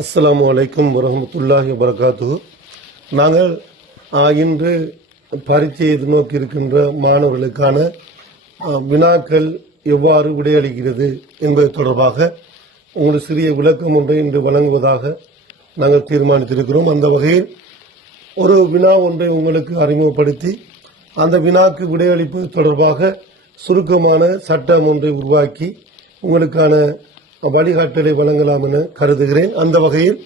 அஸ்ஸலாமு அலைக்கும் வரஹ்மத்துல்லாஹி வபரகாத்துஹு. நாங்கள் இன்று பரீட்சையை எதிர்நோக்கி இருக்கின்ற மாணவர்களுக்கான வினாக்கள் எவ்வாறு விடையளிக்கிறது என்பது தொடர்பாக உங்களுக்கு சிறிய விளக்கம் ஒன்றை இன்று வழங்குவதாக நாங்கள் தீர்மானித்திருக்கிறோம். அந்த வகையில் ஒரு வினா ஒன்றை உங்களுக்கு அறிமுகப்படுத்தி அந்த வினாக்கு விடையளிப்பது தொடர்பாக சுருக்கமான சட்டம் ஒன்றை உருவாக்கி உங்களுக்கான வழிகாட்டலை வழங்கலாம் என கருதுகிறேன். அந்த வகையில்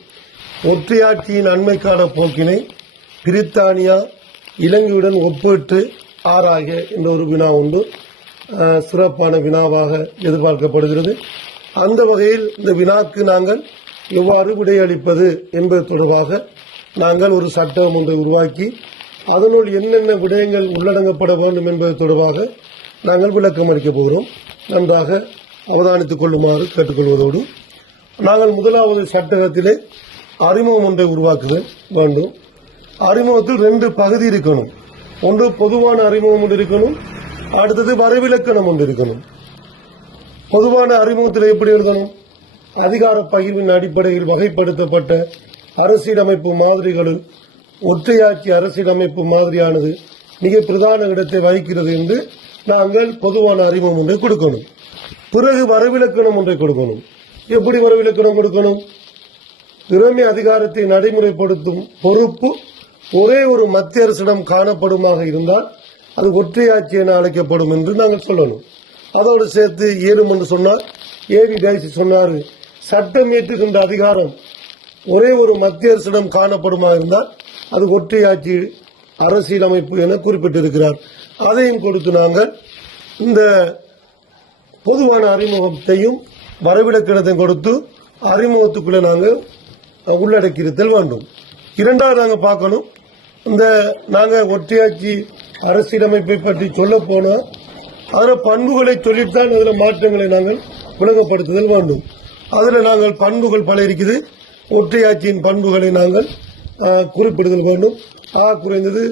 ஒற்றையாட்சியின் அண்மைக்கான போக்கினை பிரித்தானியா இலங்கையுடன் ஒப்பிட்டு ஆராய என்ற ஒரு வினா ஒன்று சிறப்பான வினாவாக எதிர்பார்க்கப்படுகிறது. அந்த வகையில் இந்த வினாக்கு நாங்கள் எவ்வாறு விடையளிப்பது என்பது தொடர்பாக நாங்கள் ஒரு சட்டம் ஒன்றை உருவாக்கி அதனுள் என்னென்ன விடயங்கள் உள்ளடங்கப்பட வேண்டும் என்பது தொடர்பாக நாங்கள் விளக்கம் அளிக்கப் போகிறோம். நன்றாக அவதானித்துக் கொள்ளுமாறு கேட்டுக்கொள்வதோடு நாங்கள் முதலாவது சட்டகத்திலே அறிமுகம் ஒன்றை உருவாக்குதல் வேண்டும். அறிமுகத்தில் 2 பகுதி இருக்கணும். ஒன்று பொதுவான அறிமுகம் ஒன்று இருக்கணும், அடுத்தது வரைவிலக்கணம் ஒன்று இருக்கணும். பொதுவான அறிமுகத்தில் எப்படி எழுதணும்? அதிகார பகிர்வின் அடிப்படையில் வகைப்படுத்தப்பட்ட அரசியலமைப்பு மாதிரிகளில் ஒற்றையாட்சி அரசியலமைப்பு மாதிரியானது மிக பிரதான இடத்தை வகிக்கிறது என்று நாங்கள் பொதுவான அறிமுகம் ஒன்றை கொடுக்கணும். பிறகு வரவிலக்கணம் ஒன்றை கொடுக்கணும். எப்படி வரவிலக்கணம் கொடுக்கணும்? இறைமை அதிகாரத்தை நடைமுறைப்படுத்தும் பொறுப்பு ஒரே ஒரு மத்திய அரசிடம் காணப்படுமாக இருந்தால் அது ஒற்றையாட்சி என அழைக்கப்படும் என்று நாங்கள் சொல்லணும். அதோடு சேர்த்து ஏறும் என்று சொன்னார். ஏவி டைசி சொன்னார், சட்டம் இயற்றுகின்ற அதிகாரம் ஒரே ஒரு மத்திய அரசிடம் காணப்படுமாக இருந்தால் அது ஒற்றையாட்சி அரசியலமைப்பு என குறிப்பிட்டிருக்கிறார். அதையும் கொடுத்து நாங்கள் இந்த பொதுவான அறிமுகத்தையும் வரைவிலக்கணத்தையும் கொடுத்து அறிமுகத்துக்குள்ள நாங்கள் உள்ளடக்கியிருத்தல் வேண்டும். இரண்டாவது நாங்கள் பார்க்கணும், இந்த நாங்கள் ஒற்றையாட்சி அரசியலமைப்பை பற்றி சொல்ல போனால் அதில் பண்புகளை சொல்லித்தான் அதில் மாற்றங்களை நாங்கள் விளங்கப்படுத்துதல் வேண்டும். அதில் நாங்கள் பண்புகள் பல இருக்குது. ஒற்றையாட்சியின் பண்புகளை நாங்கள் குறிப்பிடுதல் வேண்டும். குறைந்தது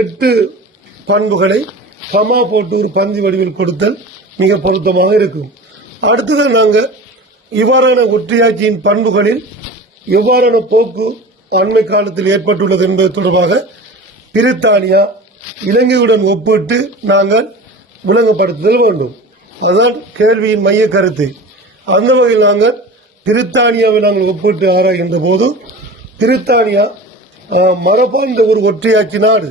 8 பண்புகளை கமா போட்டு ஒரு பந்தி வடிவில் கொடுத்தல் மிக பொருத்தமாக இருக்கும். அடுத்தது நாங்கள் இவ்வாறான ஒற்றையாட்சியின் பண்புகளில் எவ்வாறான போக்கு அண்மை காலத்தில் ஏற்பட்டுள்ளது என்பது தொடர்பாக பிரித்தானியா இலங்கையுடன் ஒப்பிட்டு நாங்கள் விளங்கப்படுத்துதல் வேண்டும். அதுதான் கேள்வியின் மைய கருத்து. அந்த வகையில் நாங்கள் பிரித்தானியாவை நாங்கள் ஒப்பிட்டு ஆராய்கின்ற போது பிரித்தானியா மரபார்ந்த ஒரு ஒற்றையாட்சி நாடு.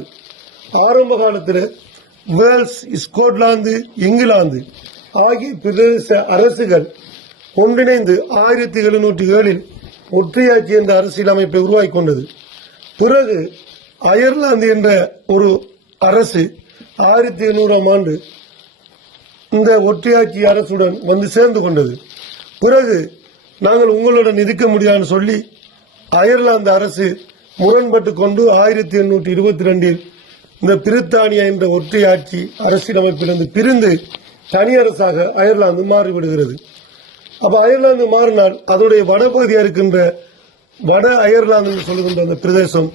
ஆரம்ப காலத்தில் வேல்ஸ், ஸ்கொட்லாந்து, இங்கிலாந்து ஆகிய பிரதேச அரசுகள் ஒன்றிணைந்து 1707 ஒற்றையாட்சி என்ற அரசியல் அமைப்பை உருவாக்கி கொண்டது. பிறகு அயர்லாந்து என்ற ஒரு அரசு 1800ஆம் ஆண்டு இந்த ஒற்றையாட்சி அரசுடன் வந்து சேர்ந்து கொண்டது. பிறகு நாங்கள் உங்களுடன் இருக்க முடியாதுன்னு சொல்லி அயர்லாந்து அரசு முரண்பட்டு கொண்டு 1822 இந்த பிரித்தானியா என்ற ஒற்றையாட்சி அரசியலமைப்பிலிருந்து பிரிந்து தனி அரசாக அயர்லாந்து மாறிவிடுகிறது. அப்ப அயர்லாந்து மாறினால் அதனுடைய வடபகுதியாக இருக்கின்ற வட அயர்லாந்து என்று சொல்லுகின்ற அந்த பிரதேசம்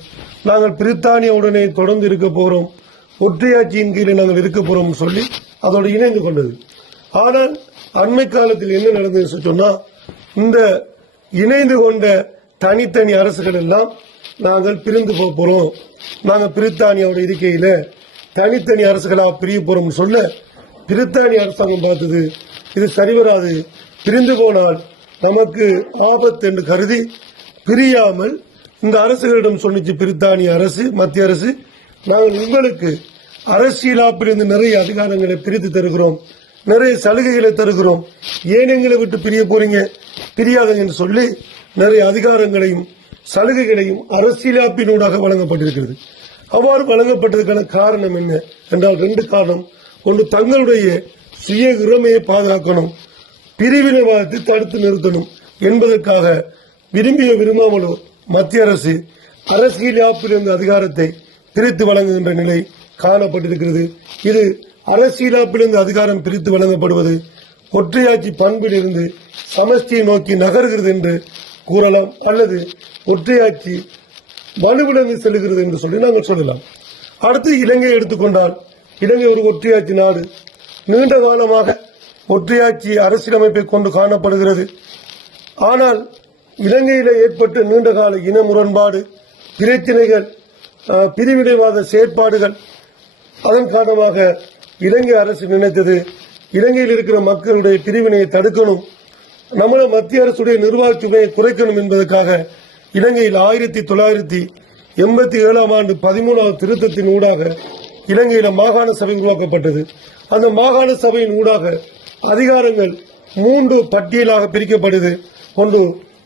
நாங்கள் பிரித்தானியாவுடனே தொடர்ந்து இருக்க போகிறோம், ஒற்றையாட்சியின் கீழே நாங்கள் இருக்க போறோம் சொல்லி அதோடு இணைந்து கொண்டது. ஆனால் அண்மை காலத்தில் என்ன நடந்தது சொன்னா, இந்த இணைந்து கொண்ட தனித்தனி அரசுகள் எல்லாம் நாங்கள் பிரிந்து போறோம், நாங்கள் பிரித்தானியாவோட இருக்கையில தனித்தனி அரசுகளாக பிரிய போறோம் சொல்ல பிரித்தானிய அரசாங்கம் பார்த்தது இது சரிவராது, பிரிந்து போனால் நமக்கு ஆபத்து என்று கருதி பிரியாமல் இந்த அரசுகளிடம் சொன்னிச்சு பிரித்தானிய அரசு, மத்திய அரசு, நாங்கள் உங்களுக்கு அரசியலாப்பிலிருந்து நிறைய அதிகாரங்களை பிரித்து தருகிறோம், நிறைய சலுகைகளை தருகிறோம், ஏன் எங்களை விட்டு பிரிய போறீங்க, பிரியாதங்க என்று சொல்லி நிறைய அதிகாரங்களையும் சலுகைகளையும் அரசியலாப்பினூடாக வழங்கப்பட்டிருக்கிறது. அவ்வாறு வழங்கப்பட்டதற்கான காரணம் என்ன என்றால் 2 காரணம். ஒன்று, தங்களுடைய சுய உரிமையை பாதுகாக்கணும், பிரிவினைவாதத்தை தடுத்து நிறுத்தணும் என்பதற்காக விரும்பிய விரும்பாமலோ மத்திய அரசு அரசியலாப்பிலிருந்து அதிகாரத்தை பிரித்து வழங்குகின்ற நிலை காணப்பட்டிருக்கிறது. இது அரசியலாப்பிலிருந்து அதிகாரம் பிரித்து வழங்கப்படுவது ஒற்றையாட்சி பண்பில் இருந்து சமஷ்டியை நோக்கி நகர்கிறது என்று கூறலாம், அல்லது ஒற்றையாட்சி வலுவிழந்து செல்கிறது என்று சொல்லி நாங்கள் சொல்லலாம். அடுத்து இலங்கையை எடுத்துக்கொண்டால் இலங்கை ஒரு ஒற்றையாட்சி நாடு. நீண்ட காலமாக ஒற்றையாட்சி அரசியலமைப்பை கொண்டு காணப்படுகிறது. ஆனால் இலங்கையில் ஏற்பட்ட நீண்டகால இன முரண்பாடு, பிரச்சினைகள், பிரிவினைவாத செயற்பாடுகள், அதன் காரணமாக இலங்கை அரசு நினைத்தது இலங்கையில் இருக்கிற மக்களுடைய பிரிவினையை தடுக்கணும், நம்மள மத்திய அரசுடைய நிர்வாக சுமையை குறைக்கணும் என்பதற்காக இலங்கையில் 1987 ஆண்டு 13வது திருத்தத்தின் ஊடாக இலங்கையில மாகாண சபை உருவாக்கப்பட்டது. அந்த மாகாண சபையின் ஊடாக அதிகாரங்கள் 3 பட்டியலாக பிரிக்கப்படுது. ஒன்று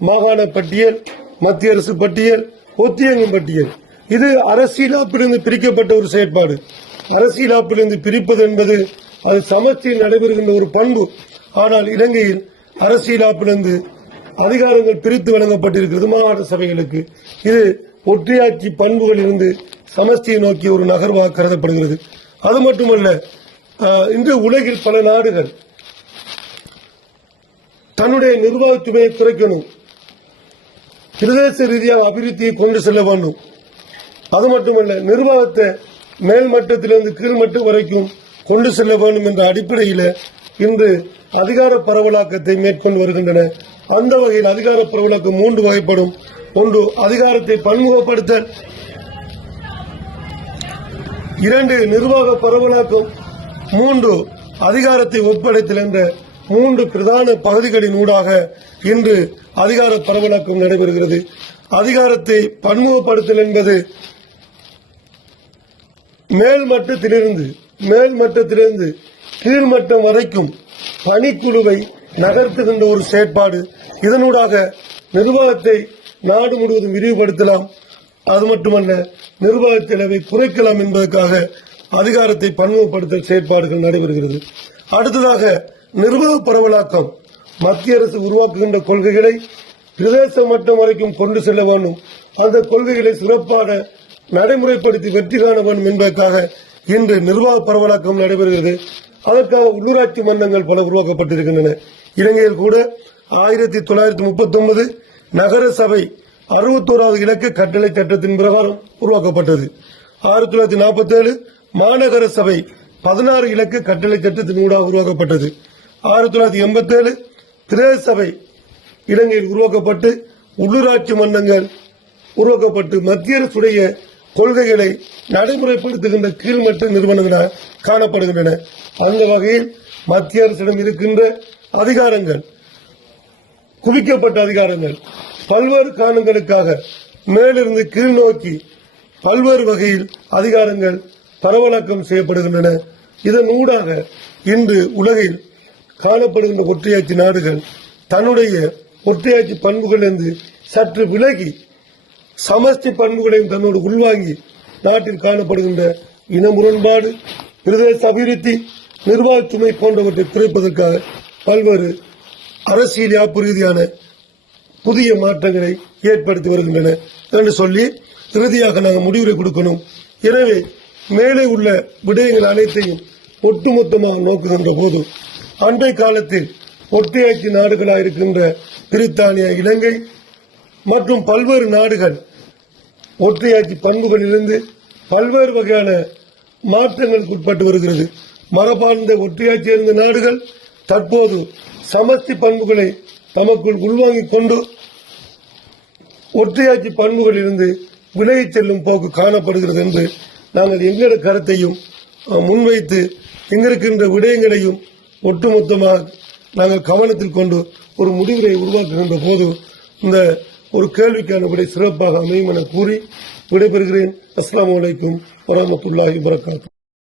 மாகாண பட்டியல், மத்திய அரசு பட்டியல், ஒத்தியங்கும் பட்டியல். இது அரசியலாப்பிலிருந்து பிரிக்கப்பட்ட ஒரு செயற்பாடு. அரசியலாப்பிலிருந்து பிரிப்பது என்பது அது சமஸ்டியில் நடைபெறுகின்ற ஒரு பண்பு. ஆனால் இலங்கையில் அரசியலாப்பிலிருந்து அதிகாரங்கள் பிரித்து வழங்கப்பட்டிருக்கிறது மாகாண சபைகளுக்கு. இது ஒற்றையாட்சி பண்புகள் இருந்து சமஸ்டியை நோக்கிய ஒரு நகர்வாக கருதப்படுகிறது. அது மட்டுமல்ல, இன்று உலகில் பல நாடுகள் தன்னுடைய நிர்வாக சுமையை குறைக்கணும், பிரதேச ரீதியாக அபிவிருத்தியை கொண்டு செல்ல வேண்டும். அது மட்டுமல்ல, நிர்வாகத்தை மேல்மட்டத்திலிருந்து கீழ்மட்டம் வரைக்கும் கொண்டு செல்ல வேண்டும் என்ற அடிப்படையில் இன்று அதிகார பரவலாக்கத்தை மேற்கொண்டு வருகின்றன. அந்த வகையில் அதிகார பரவலாக்கம் 3 வகைப்படும். ஒன்று அதிகாரத்தை பன்முகப்படுத்தல், 2 நிர்வாக பரவலாக்கம், 3 அதிகாரத்தை ஒப்படைத்தல் என்ற 3 பிரதான பகுதிகளின் ஊடாக இன்று அதிகார பரவலாக்கம் நடைபெறுகிறது. அதிகாரத்தை பன்முகப்படுத்தல் என்பது மேல்மட்டத்திலிருந்து கீழ்மட்டம் வரைக்கும் பணிக்குழுவை நகர்த்துகின்ற ஒரு செயற்பாடு. இதனூடாக நிர்வாகத்தை நாடு முழுவதும் விரிவுபடுத்தலாம். அது மட்டுமல்ல, நிர்வாக செலவை குறைக்கலாம் என்பதற்காக அதிகாரத்தை பன்முகப்படுத்தல் செயற்பாடுகள் நடைபெறுகிறது. அடுத்ததாக நிர்வாக பரவலாக்கம். மத்திய அரசு உருவாக்குகின்ற கொள்கைகளை பிரதேச மட்டம் வரைக்கும் கொண்டு செல்ல வேண்டும். அந்த கொள்கைகளை சிறப்பாக நடைமுறைப்படுத்தி வெற்றி காண வேண்டும் என்பதற்காக இன்று நிர்வாக பரவலாக்கம் நடைபெறுகிறது. அதற்காக உள்ளூராட்சி மன்றங்கள் பல உருவாக்கப்பட்டிருக்கின்றன. இலங்கையில் கூட 1939 நகர சபை 61வது இலக்க கட்டளை சட்டத்தின் பிரகாரம் உருவாக்கப்பட்டது. 1947 மாநகர சபை 16 இலக்க கட்டளை சட்டத்தின் ஊடாக உருவாக்கப்பட்டது. 1987 பிரதேச சபை இலங்கையில் உருவாக்கப்பட்டு உள்ளூராட்சி மன்றங்கள் உருவாக்கப்பட்டு மத்திய அரசுடைய கொள்கைகளை நடைமுறைப்படுத்துகின்ற கீழ்மட்ட நிறுவனங்களாக காணப்படுகின்றன. அந்த வகையில் மத்திய அரசிடம் இருக்கின்ற அதிகாரங்கள், குவிக்கப்பட்ட அதிகாரங்கள், பல்வேறு காரணங்களுக்காக மேலிருந்து கீழ் நோக்கி பல்வேறு வகையில் அதிகாரங்கள் பரவலாக்கம் செய்யப்படுகின்றன. இதன் ஊடாக இன்று உலகில் காணப்படுகின்ற ஒற்றையாட்சி நாடுகள் தன்னுடைய ஒற்றையாட்சி பண்புகளிலிருந்து சற்று விலகி சமஷ்டி பண்புகளையும் தன்னோடு உள்வாங்கி நாட்டில் காணப்படுகின்ற இன முரண்பாடு, பிரதேச அபிவிருத்தி, நிர்வாக சுமை போன்றவற்றை குறைப்பதற்காக பல்வேறு அரசியல் யாப்பு ரீதியான புதிய மாற்றங்களை ஏற்படுத்தி வருகின்றன என்று சொல்லி இறுதியாக நாங்கள் முடிவுரை கொடுக்கணும். எனவே மேலே உள்ள விடயங்கள் அனைத்தையும் ஒட்டுமொத்தமாக நோக்குகின்ற போது அன்றைய காலத்தில் ஒற்றையாட்சி நாடுகளாக இருக்கின்ற பிரித்தானியா, இலங்கை மற்றும் பல்வேறு நாடுகள் ஒற்றையாட்சி பண்புகளிலிருந்து பல்வேறு வகையான மாற்றங்களுக்கு உட்பட்டு வருகிறது. மரபார்ந்த ஒற்றையாட்சி இருந்த நாடுகள் தற்போது சமஷ்டி பண்புகளை தமக்குள் உள்வாங்கிக் கொண்டு ஒற்றையாட்சி பண்புகளில் இருந்து விலகிச் செல்லும் போக்கு காணப்படுகிறது என்று நாங்கள் எங்களது கருத்தையும் முன்வைத்து எங்கிருக்கின்ற விடயங்களையும் ஒட்டுமொத்தமாக நாங்கள் கவனத்தில் கொண்டு ஒரு முடிவுரை உருவாக்குகின்ற போது இந்த ஒரு கேள்விக்கான விடை சிறப்பாக அமையும் என கூறி விடைபெறுகிறேன். அஸ்ஸலாமு அலைக்கும் வரஹ்மத்துல்லாஹி வபரகாத்துஹு.